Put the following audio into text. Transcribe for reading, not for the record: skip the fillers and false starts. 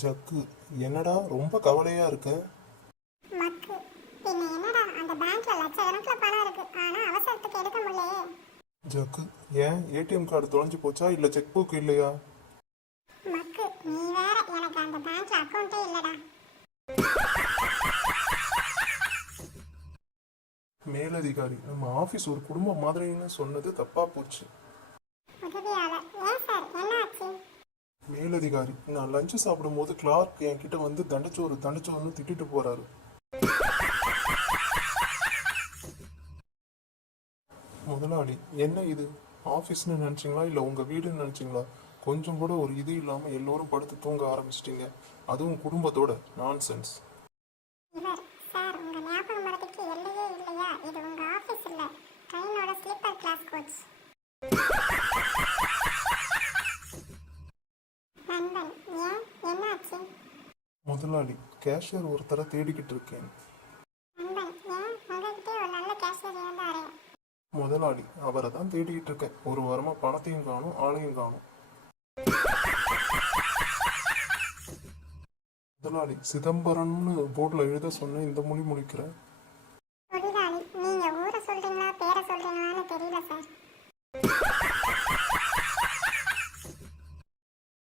Jug, என்னடா ரொம்ப கவலையா இருக்க? மக்கு, பின்ன என்னடா அந்த பேங்க்ல லட்சக்கணக்கில் பணம் இருக்கு, ஆனா அவசரத்துக்கு எடுக்க முடியலையே. ஜக்கு, ஏன் ஏடிஎம் கார்டு தொலைஞ்சு போச்சா இல்ல செக் புக் இல்லையா? மக்கு, நீ வேற, எனக்கு அந்த பேங்க்ல அக்கௌண்ட்டே இல்லடா. மேலதிகாரி, நம்ம ஆபீஸ் ஒரு குடும்பம் மாதிரின்னு சொன்னது தப்பா போச்சு. உதவியாளர், ஏன் சார், என்ன ஆச்சு? மேலதிகாரி, நான் லஞ்சு சாப்பிடும்போது கிளார்க் என்கிட்ட வந்து தண்டச்சோறு தண்டச்சோறுன்னு திட்டிட்டு போறாரு. முதலாளி, என்ன இது? ஆபீஸ்னு நினைச்சீங்களா இல்ல உங்க வீடுன்னு நினைச்சீங்களா? கொஞ்சம் கூட ஒரு இது இல்லாம எல்லோரும் படுத்து தூங்க ஆரம்பிச்சிட்டீங்க, அதுவும் குடும்பத்தோட. நான்சென்ஸ். இவர், சார், உங்க ஞாபக மரத்துக்கு எல்லையே இல்லையா? இது உங்க ஆபீஸ் இல்ல, ட்ரெயினோட ஸ்லீப்பர் கிளாஸ் கோச். நண்பன், ஏன், என்ன ஆச்சு? முதலாளி, கேஷியர் ஒருத்தரை தேடிக்கிட்டு இருக்கேன். நண்பன், ஏன், உங்ககிட்டே ஒரு நல்ல கேஷியர் இருந்தாரே. முதலாளி, அவரை தான் தேடிக்கிட்டு இருக்கேன். ஒரு வாரமா பணத்தையும் காணும் ஆளையும் காணும். முதலாளி, சிதம்பரம்னு போர்டில் எழுத சொன்ன இந்த மொழி முடிக்கிற